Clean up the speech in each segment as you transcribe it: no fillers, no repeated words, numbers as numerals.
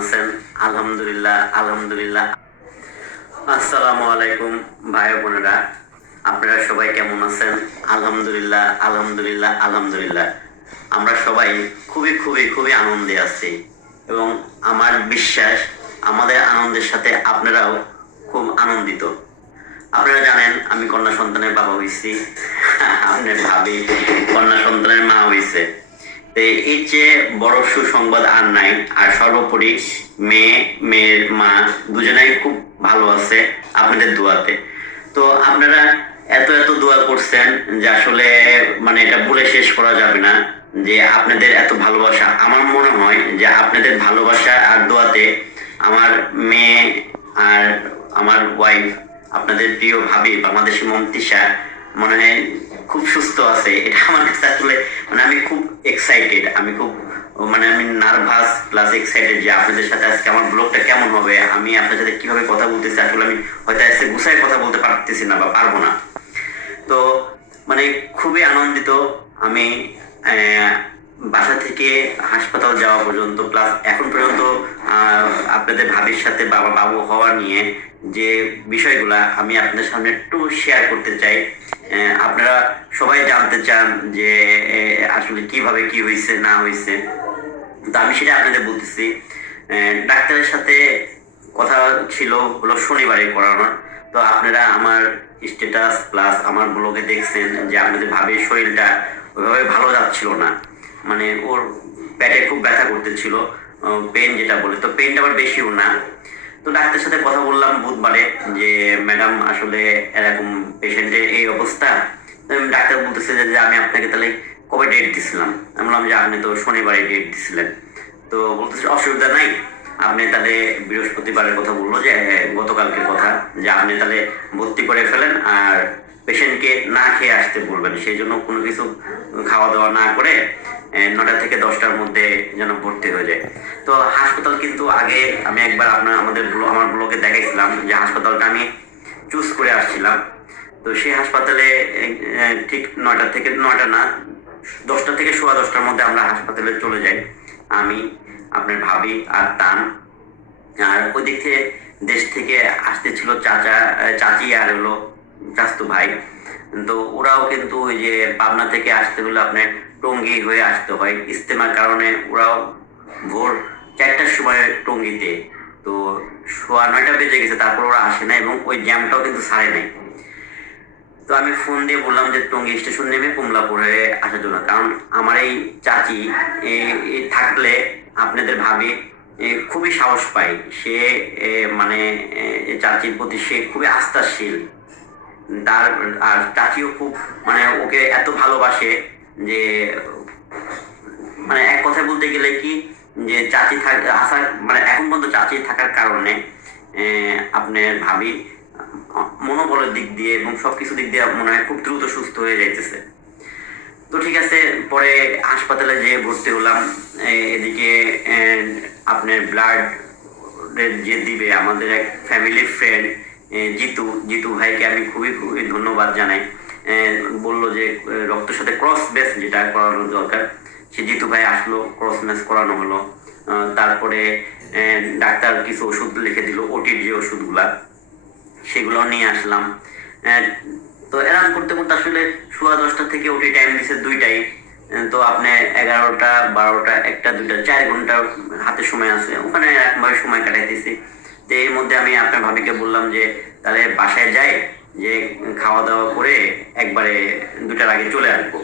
আছেন? আলহামদুলিল্লাহ আলহামদুলিল্লাহ। আসসালামু আলাইকুম ভাই বোনেরা, আপনারা সবাই কেমন আছেন? আলহামদুলিল্লাহ আলহামদুলিল্লাহ আলহামদুলিল্লাহ। আমরা সবাই খুবই খুবই খুবই আনন্দে আছি এবং আমার বিশ্বাস আমাদের আনন্দের সাথে আপনারাও খুব আনন্দিত। আপনারা জানেন আমি কন্যা সন্তানের বাবা হয়েছি, আপনার ভাবি কন্যা সন্তানের মা হয়েছে। এর চেয়ে বড় সুসংবাদ আর নাই। আর সর্বোপরি মেয়ের মা দুজনেই খুব ভালো আছে আপনাদের দোয়াতে। তো আপনারা এত এত দোয়া করছেন যে আসলে মানে এটা বলে শেষ করা যাবে না যে আপনাদের এত ভালোবাসা। আমার মনে হয় যে আপনাদের ভালোবাসা আর দোয়াতে আমার মেয়ে আর আমার ওয়াইফ, আপনাদের প্রিয় ভাবি বাংলাদেশি মমতিশা মনে হয় খুব সুস্থ আছে। এটা আমার কাছে আসলে মানে আমি খুব এক্সাইটেড, আমি খুব মানে আমি নার্ভাস প্লাস এক্সাইটেড যে আপনাদের সাথে আজকে আমার ব্লগটা কেমন হবে, আমি আপনার সাথে কিভাবে কথা বলতেছি। আসলে আমি হয়তো আজকে গুছায় কথা বলতে পারতেছি না বা পারবো না। তো মানে খুবই আনন্দিত আমি। বাসা থেকে হাসপাতাল যাওয়া পর্যন্ত প্লাস এখন পর্যন্ত আপনাদের ভাবির সাথে বাবা বাবু হওয়া নিয়ে যে বিষয়গুলা আমি আপনাদের সামনে একটু শেয়ার করতে চাই। আপনারা সবাই জানতে চান যে আসলে কিভাবে কি হয়েছে না হয়েছে, তো আমি সেটা আপনাদের বলতেছি। ডাক্তারের সাথে কথা ছিল হলো শনিবারে করানোর। তো আপনারা আমার স্ট্যাটাস প্লাস আমার ব্লগে দেখছেন যে আপনাদের ভাবির শরীরটা ওইভাবে ভালো যাচ্ছিল না, মানে ওর পেটে খুব ব্যথা করতেছিল, পেন যেটা বলে। তো পেনটা আবার বেশিও না। তো ডাক্তারের সাথে কথা বললাম বুধবারে যে ম্যাডাম আসলে এরকম পেশেন্টের এই অবস্থা। ডাক্তার বলতেছে যে আমি আপনাকে তাহলে কবে ডেট দিছিলাম। আমি বললাম যে আপনি তো শনিবারে ডেট দিছিলেন। তো বলতেছে অসুবিধা নাই, আপনি তাহলে বৃহস্পতিবারের কথা বললো যে গতকালকের কথা, যে আপনি তাহলে ভর্তি করে ফেলেন আর পেশেন্টকে না খেয়ে আসতে বলবেন, সেই জন্য কোনো কিছু খাওয়া দাওয়া না করে 9টা থেকে 10টার মধ্যে যেন ভর্তি হয়ে যায়। তো হাসপাতাল কিন্তু আগে আমি একবার আমার ব্লগে দেখাইছিলাম যে হাসপাতালটা আমি চুজ করে আসছিলাম। তো সেই হাসপাতালে ঠিক 9টা থেকে 9টা না 10টা থেকে 10:15টার মধ্যে আমরা হাসপাতালে চলে যাই, আমি আপনার ভাবি আর তান। আর ওই দিক থেকে দেশ থেকে আসতেছিল চাচি আর হলো চাস্তু ভাই। তো ওরাও কিন্তু ওই যে পাবনা থেকে আসতে হলে আপনার টঙ্গী হয়ে আসতে হয় ইজতেমার কারণে। ওরাও ভোর 4টার সময় টঙ্গীতে। তো 9:15 বেজে গেছে, তারপর ওরা আসে না এবং ওই জ্যামটাও কিন্তু ছাড়ে নাই। তো আমি ফোন দিয়ে বললাম যে টঙ্গী স্টেশন নেমে কমলাপুর হয়ে আসার জন্য, কারণ আমার এই চাচি থাকলে আপনাদের ভাবি খুবই সাহস পায়। সে মানে চাচির প্রতি সে খুবই আস্থাশীল। তার আর চাচিও খুব মানে ওকে এত ভালোবাসে যে মানে এক কথায় বলতে গেলে কি যে চাচি আসার মানে এখন পর্যন্ত চাচি থাকার কারণে আপনার ভাবি মনোবলের দিক দিয়ে এবং সবকিছু দিক দিয়ে মনে হয় খুব দ্রুত সুস্থ হয়ে যাইতেছে। তো ঠিক আছে, পরে হাসপাতালে যেয়ে ভর্তি হলাম। এদিকে আপনার ব্লাড যে দিবে আমাদের এক ফ্যামিলি ফ্রেন্ড জিতু জিতু ভাইকে আমি খুবই খুবই ধন্যবাদ জানাই। বললো যে রক্তের সাথে ক্রস ম্যাচ যেটা করানো দরকার, সে জিতু ভাই আসলো, ক্রস ম্যাচ করানো হলো। তারপরে ডাক্তার কিছু ওষুধ লিখে দিল, ওটির যে ওষুধগুলা সেগুলো নিয়ে আসলাম। তো এরকম করতে করতে আসলে 10:15 থেকে ওটি টাইম দিছে 2টায়। তো আপনি 11টা 12টা 1টা 2টা 4 ঘন্টা হাতে সময় আছে, ওখানে একবার সময় কাটাইতেছি। তো এর মধ্যে আমি আপনার ভাবিকে বললাম যে তাহলে বাসায় যাই, যে খাওয়া দাওয়া করে একবারে 2টার আগে চলে আসবো।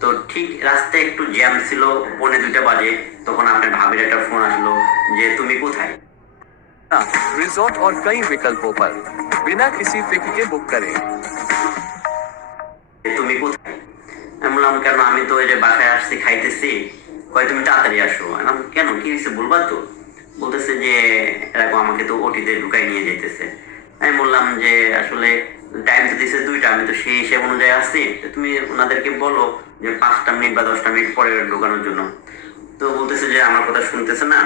তো ঠিক রাস্তায় একটু জ্যাম ছিল, 1:45 বাজে, তখন আপনার ভাবির একটা ফোন আসলো যে তুমি কোথায়। रिजॉर्ट और कई विकल्पों पर बिना किसी फिक्र के बुक करें। তুমি কোথায়? আমি বললাম কেন, আমি তো এই যে বাসায় আসছি খাইতেছি। কয় তুমি তাড়াতাড়ি আসো। আমি কেন, কি হয়েছে বলবা তো? বলতেছে যে এরকম আমাকে তো ওটিতে ঢুকাই নিয়ে যেতেছে। আমি বললাম যে আসলে টাইম তো দিছে 2টা, আমি তো সেই হিসেব অনুযায়ী আসছি, তুমি ওনাদেরকে বলো যে 5টা মিনিট বা 10টা মিনিট পরে ঢোকানোর জন্য। তো বলতেছে যে আমার কথা শুনতেছে না।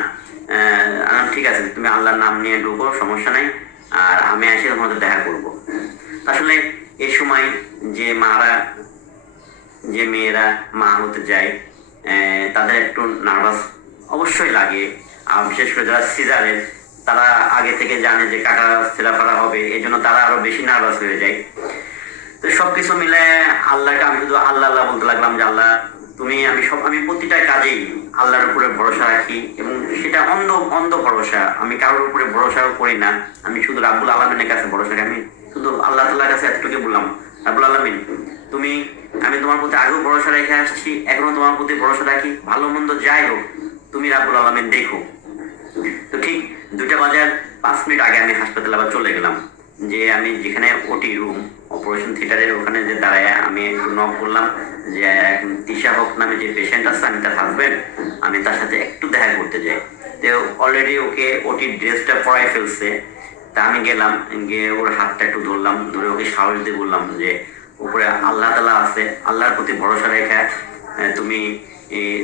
ঠিক আছে, তুমি আল্লাহর নাম নিয়ে ঢুকো, সমস্যা নাই, আর আমি এসে তোমাদের দেখা করবো। আসলে এই সময় যে মারা যে মেয়েরা মা হতে যায় তাদের একটু নার্ভাস অবশ্যই লাগে। বিশেষ করে যারা সিজারের, তারা আগে থেকে জানে যে কাটা ছেঁড়া ফাড়া হবে, এই জন্য তারা আরো বেশি নার্ভাস হয়ে যায়। তো সবকিছু মিলে আল্লাহকে আমি শুধু আল্লাহ আল্লাহ বলতে লাগলাম যে আল্লাহ তুমি, আমি প্রতিটা কাজেই আল্লাহর উপরে ভরসা রাখি, এবং সেটা অন্ধ অন্ধ ভরসা, আমি কারোর উপরে ভরসাও করি না, আমি শুধু রাব্বুল আলামিনের কাছে ভরসা রাখি। আমি শুধু আল্লাহ তাআলার কাছে এতটুকু বললাম, রাব্বুল আলামিন তুমি, আমি তোমার প্রতি আগেও ভরসা রেখে আসছি, এখনো তোমার প্রতি ভরসা রাখি, ভালো মন্দ যাই হোক তুমি রাব্বুল আলামিন দেখো। তো ঠিক 2:05 আগে আমি হাসপাতালে আবার চলে গেলাম, যে আমি যেখানে ওটি রুম, অপারেশন থিয়েটারের ওখানে যে দাঁড়ায় আমি একটু নক করলাম যে তিশা হক নামে যে পেশেন্ট আছে, আমি তার হাজবেন্ড, আমি তার সাথে একটু দেখা করতে যাই। তো অলরেডি ওকে ওটির ড্রেসটা পরাই ফেলছে। তা আমি গেলাম, গিয়ে ওর হাতটা একটু ধরলাম, ধরে ওকে সাহস দিয়ে বললাম যে উপরে আল্লাহ তাআলা আছে, আল্লাহর প্রতি ভরসা রেখে তুমি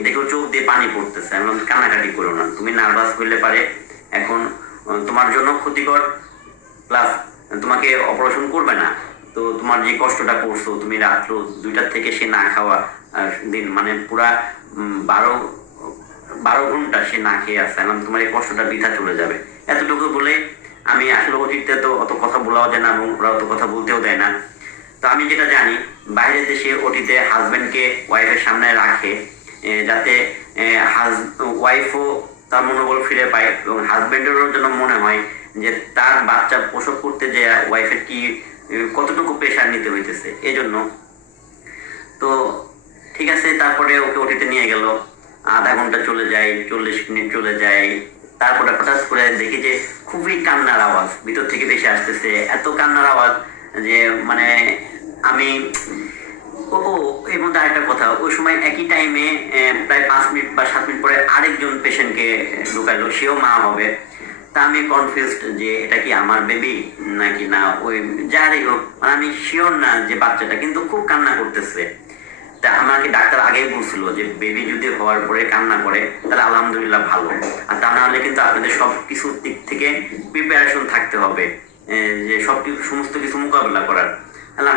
দেখো চোখ দিয়ে পানি পড়তেছে, আমি বললাম কান্নাকাটি করো না, তুমি নার্ভাস হইলে পারে এখন তোমার জন্য ক্ষতিকর, প্লাস তোমাকে অপারেশন করবে না, তো তোমার যে কষ্টটা করছো তুমি রাত্র 2টা থেকে সে না খাওয়া দিন, মানে পুরা 12 ঘন্টা সে না খেয়ে আসছে, এখন তোমার এই কষ্টটা বৃথা চলে যাবে। এতটুকু বলে আমি আসলে অতীতে তো অত কথা বলাও যায় না, এবং ওরা অত কথা বলতেও দেয় না। তো আমি যেটা জানি, বাইরের দেশে ওটিতে হাজবেন্ডকে ওয়াইফের সামনে রাখে, যাতে ওয়াইফও তার মনোবল ফিরে পায়, এবং হাজবেন্ডেরও যেন মনে হয় যে তার বাচ্চা প্রসব করতে যে ওয়াইফের কি কতটুকু প্রেশার নিতে হইতেছে, এই জন্য। তো ঠিক আছে, তারপরে ওকে ওটিতে নিয়ে গেল, আধা ঘন্টা চলে যায়, 40 মিনিট চলে যায়, তারপরে হঠাৎ করে দেখি যে খুবই কান্নার আওয়াজ ভিতর থেকে বেশি আসতেছে, এত কান্নার আওয়াজ যে মানে আমি ও এর মধ্যে আরেকটা কথা, ওই সময় একই টাইমে প্রায় 5 মিনিট বা 7 মিনিট পরে আরেকজন পেশেন্টকে ঢুকাইলো, সেও মা হবে। তা আমি কনফিউজড যে এটা কি আমার বেবি নাকি না ওই যারই হোক, মানে আমি শিওর না যে বাচ্চাটা, কিন্তু খুব কান্না করতেছে। তা আমাকে ডাক্তার আগেই বলছিল যে বেবি যদি হওয়ার পরে কান্না করে তাহলে আলহামদুলিল্লাহ ভালো, আর তা না হলে কিন্তু আপনাদের সব কিছুর দিক থেকে প্রিপারেশন থাকতে হবে, যে সমস্ত কিছু মোকাবেলা করার।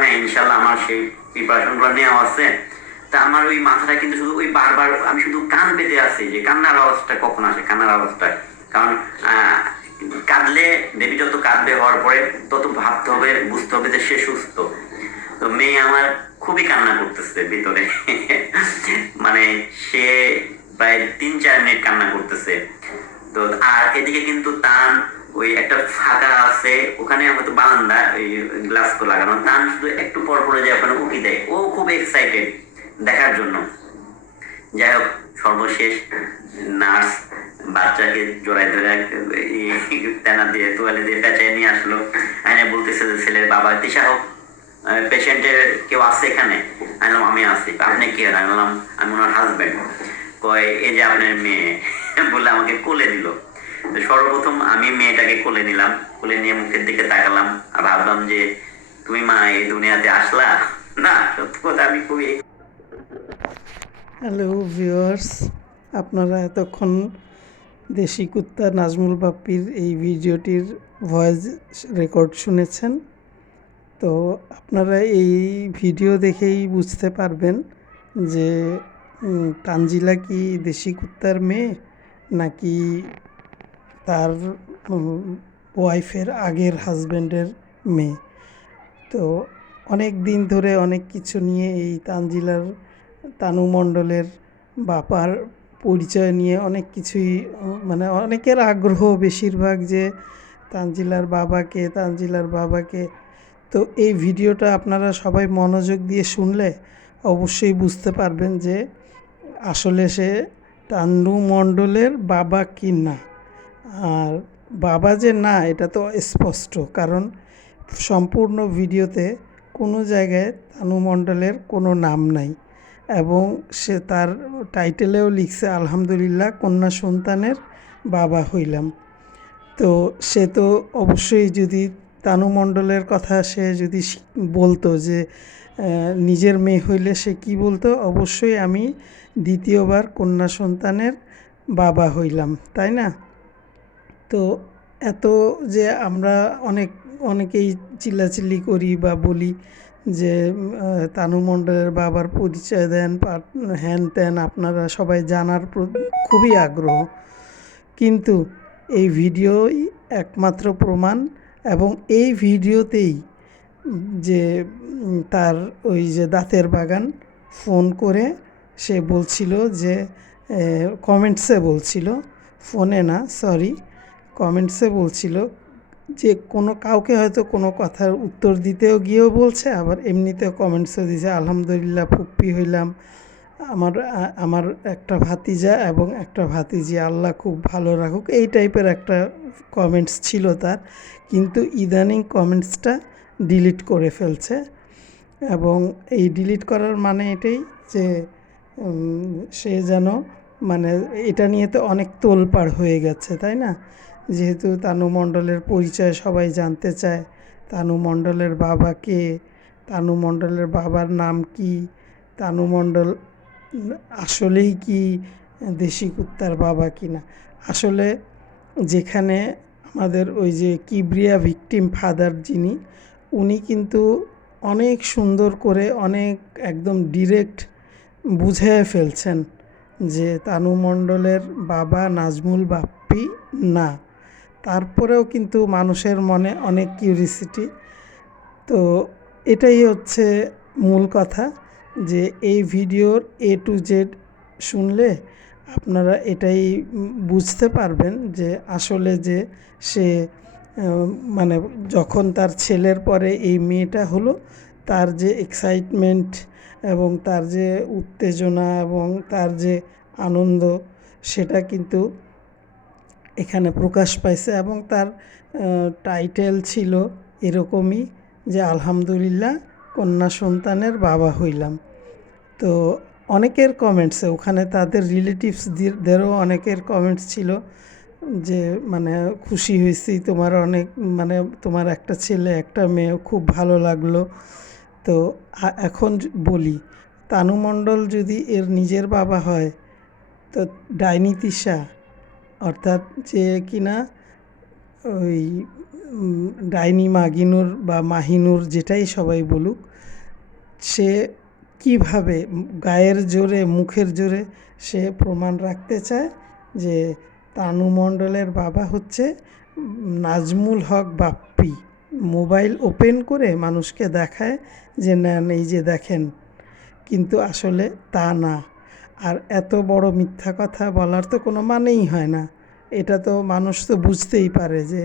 হ্যাঁ ইনশাল্লাহ আমার সেই প্রিপারেশন গুলো নেওয়া আছে। তা আমার ওই মাথাটা কিন্তু শুধু ওই বারবার আমি শুধু কান পেতে আছি যে কান্নার আওয়াজটা কখন আসে, কান্নার আওয়াজটা। কারণ কাঁদলে বেবি যত কাঁদবে হওয়ার পরে তত ভাবতে হবে, বুঝতে হবে যে সে সুস্থ। তো মেয়ে আমার খুবই কান্না করতেছে ভিতরে মানে সে প্রায় 3-4 মিনিট কান্না করতেছে। তো আর এদিকে কিন্তু তান ওই একটা ফাঁকা আছে, ওখানে হয়তো বারান্দা, ওই গ্লাস তো লাগানো, তান শুধু একটু পর পরে যায় ওখানে উঠি দেয়, ও খুব এক্সাইটেড দেখার জন্য। যাই হোক, সর্বশেষ নার্স বাচ্চাকে জোড়ায় ধরে তেনা দিয়ে তোয়ালে দিয়ে পেঁচায় নিয়ে আসলো, আইনে বলতেছে যে ছেলের বাবা তিশা হোক, পেশেন্টের কেউ আছে এখানে? আনলাম আমি আছি। আপনি কে? আনলাম আমি ওনার হাজবেন্ড। কয় এই যে আপনার মেয়ে বলে আমাকে কোলে দিল। তো সর্বপ্রথম আমি মেয়েটাকে কোলে নিলাম, কোলে নিয়ে মুখের দিকে তাকালাম, আর ভাবলাম যে তুমি মা এই দুনিয়াতে আসলা না। সত্যি কথা আমি খুবই। হ্যালো ভিউয়ার্স, আপনারা এতক্ষণ দেশি কুত্তা নাজমুল বাপ্পির এই ভিডিওটির ভয়েস রেকর্ড শুনেছেন। তো আপনারা এই ভিডিও দেখেই বুঝতে পারবেন যে তানজিলা কি দেশি কুত্তার মেয়ে নাকি তার ওয়াইফের আগের হাজব্যান্ডের মেয়ে। তো অনেক দিন ধরে অনেক কিছু নিয়ে এই তানজিলার তানু মণ্ডলের বাপার পরিচয় নিয়ে অনেক কিছুই, মানে অনেকের আগ্রহ বেশিরভাগ যে তানজিলার বাবাকে। তো এই ভিডিওটা আপনারা সবাই মনোযোগ দিয়ে শুনলে অবশ্যই বুঝতে পারবেন যে আসলে সে তানু মণ্ডলের বাবা কি না। আর বাবা যে না এটা তো স্পষ্ট, কারণ সম্পূর্ণ ভিডিওতে কোনো জায়গায় তানু মণ্ডলের কোনো নাম নাই, এবং সে তার টাইটেলেও লিখছে আলহামদুলিল্লাহ কন্যা সন্তানের বাবা হইলাম। তো সে তো অবশ্যই যদি তানু মণ্ডলের কথা সে যদি বলতো যে নিজের মেয়ে হইলে সে কি বলতো, অবশ্যই আমি দ্বিতীয়বার কন্যা সন্তানের বাবা হইলাম, তাই না? তো এত যে আমরা অনেকেই চিল্লাচিল্লি করি বা বলি যে তানু মণ্ডলের বাবার পরিচয় দেন হ্যান ত্যান, আপনারা সবাই জানার খুবই আগ্রহ, কিন্তু এই ভিডিওই একমাত্র প্রমাণ, এবং এই ভিডিওতেই যে তার ওই যে দাঁতের বাগান ফোন করে সে বলছিল যে কমেন্টসে বলছিল, ফোনে না সরি, কমেন্টসে বলছিল যে কোনো কাউকে হয়তো কোনো কথার উত্তর দিতেও গিয়েও বলছে, আবার এমনিতেও কমেন্টসও দিয়েছে, আলহামদুলিল্লাহ ফুপ্পি হইলাম, আমার একটা ভাতিজা এবং একটা ভাতিজি, আল্লাহ খুব ভালো রাখুক, এই টাইপের একটা কমেন্টস ছিল তার। কিন্তু ইদানিং কমেন্টসটা ডিলিট করে ফেলছে, এবং এই ডিলিট করার মানে এটাই যে সে যেন মানে এটা নিয়ে তো অনেক তোলপাড় হয়ে গেছে, তাই না? যেহেতু তানু মণ্ডলের পরিচয় সবাই জানতে চায়, তানু মণ্ডলের বাবা কে, তানু মণ্ডলের বাবার নাম কি, তানু মণ্ডল আসলেই কি দেশি কুত্তার বাবা কি না। আসলে যেখানে আমাদের ওই যে কিবরিয়া ভিকটিম ফাদার যিনি, উনি কিন্তু অনেক সুন্দর করে অনেক একদম ডিরেক্ট বুঝিয়ে ফেলছেন যে তানু মণ্ডলের বাবা নাজমুল বাপ্পি না। তারপরেও কিন্তু মানুষের মনে অনেক কিউরিসিটি। তো এটাই হচ্ছে মূল কথা, যে এই ভিডিওর A to Z শুনলে আপনারা এটাই বুঝতে পারবেন যে আসলে যে সে মানে যখন তার ছেলের পরে এই মেয়েটা হলো, তার যে এক্সাইটমেন্ট এবং তার যে উত্তেজনা এবং তার যে আনন্দ, সেটা কিন্তু এখানে প্রকাশ পাইছে। এবং তার টাইটেল ছিল এরকমই যে আলহামদুলিল্লাহ কন্যা সন্তানের বাবা হইলাম। তো অনেকের কমেন্টসে ওখানে তাদের রিলেটিভসদেরও অনেকের কমেন্টস ছিল যে মানে খুশি হয়েছি, তোমার অনেক মানে তোমার একটা ছেলে একটা মেয়ে, খুব ভালো লাগলো। তো এখন বলি, তানু মণ্ডল যদি এর নিজের বাবা হয়, তো ডাইনি তিশা অর্থাৎ যে কিনা ওই ডাইনি মাগিনুর বা মাহিনুর যেটাই সবাই বলুক, সে কিভাবে গায়ের জোরে মুখের জোরে সে প্রমাণ রাখতে চায় যে তানু মণ্ডলের বাবা হচ্ছে নাজমুল হক বাপ্পি, মোবাইল ওপেন করে মানুষকে দেখায় যে নেন এই যে দেখেন, কিন্তু আসলে তা না। আর এত বড় মিথ্যা কথা বলার তো কোনো মানেই হয় না। এটা তো মানুষ তো বুঝতেই পারে যে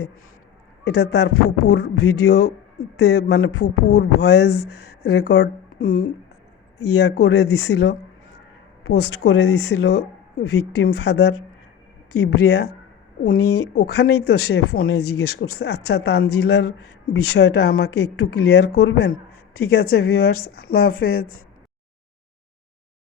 এটা তার ফুপুর ভিডিওতে, মানে ফুপুর ভয়েস রেকর্ড করে দিছিল, পোস্ট করে দিছিল ভিকটিম ফাদার কিবরিয়া। উনি ওখানেই তো সে ফোনে জিজ্ঞেস করছে, আচ্ছা তানজিলার বিষয়টা আমাকে একটু ক্লিয়ার করবেন? ঠিক আছে ভিউয়ার্স, আল্লাহ হাফেজ।